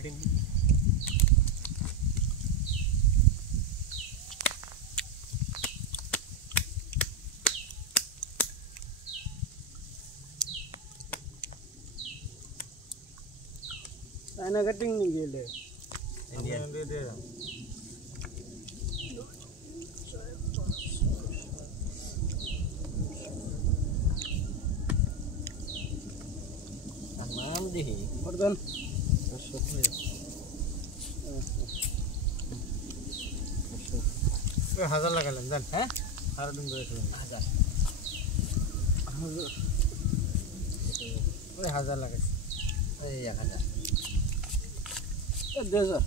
Ana cutting नहीं गेले Indian दे दे नाम दी बर्तन हजार লাগালেন জান হ্যাঁ আর দিন ধরে হাজার ওই হাজার লাগাইছে এই 1000 2000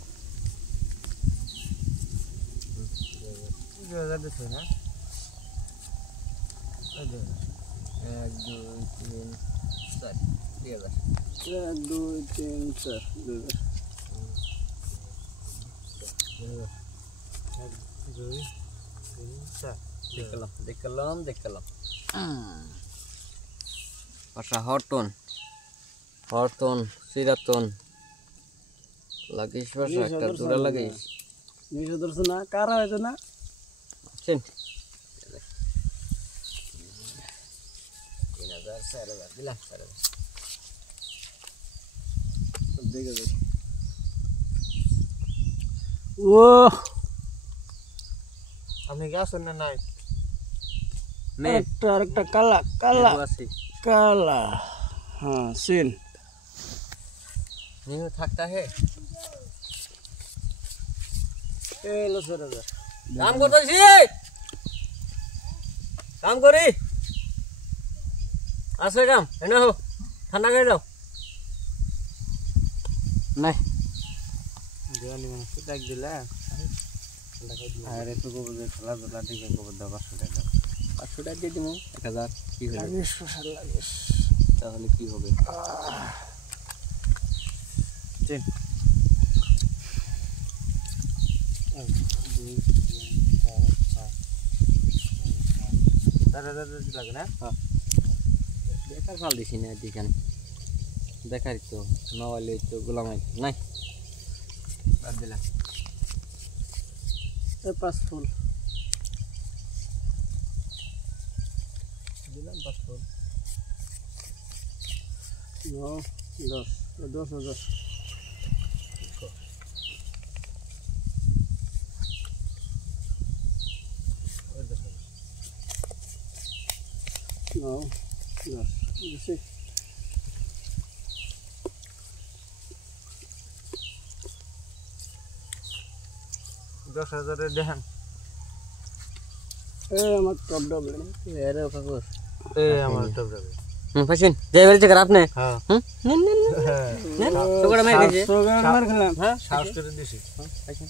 2000 দিছে না 1 2 3 4 2000 1 2 3 4 2000 দেখলাম পাশা হরটন সিরাতন লাগিস পাশা একটা জোড়া লাগিস নিশো ধরছো না কারা হয়েছে না আছেন 3000 4000 দিলাম 4000 দেখে দেখ ও আপনি কি আসেন না নাই একটা কালা काला हाँ सीन नहीं थकता है लो सर काम करता काम करी आसे काम है ना हो ठंडा कर जाओ नहीं দেওয়ালি মানে ডাক দিলা আরে তো গোবর খেলা ধুলা দিকে গোবর দাও 500 টাকা 500 টাকা দিয়ে দিমু 1000 কি হলো লাগিস ফসল লাগিস তাহলে কি হবে চেন 1 2 3 4 5 লাগে না হ্যাঁ বেকার ফাল দিছি না দিখানে দেখার তো নওয়ালে তো গোলামাই নাই বাদ দিলাম ए पास फूल দিলাম 5 ফুল 9 10 No, 10 you see 10000 দেন আমার টপ ডব এর কাগজ আমার টপ যাবে ফাইছেন যাই বেরিয়ে কর আপনি হ্যাঁ নেন তো করে মার গেছে 700 মার খেলাম হ্যাঁ সাহস করে দিছি ফাইছেন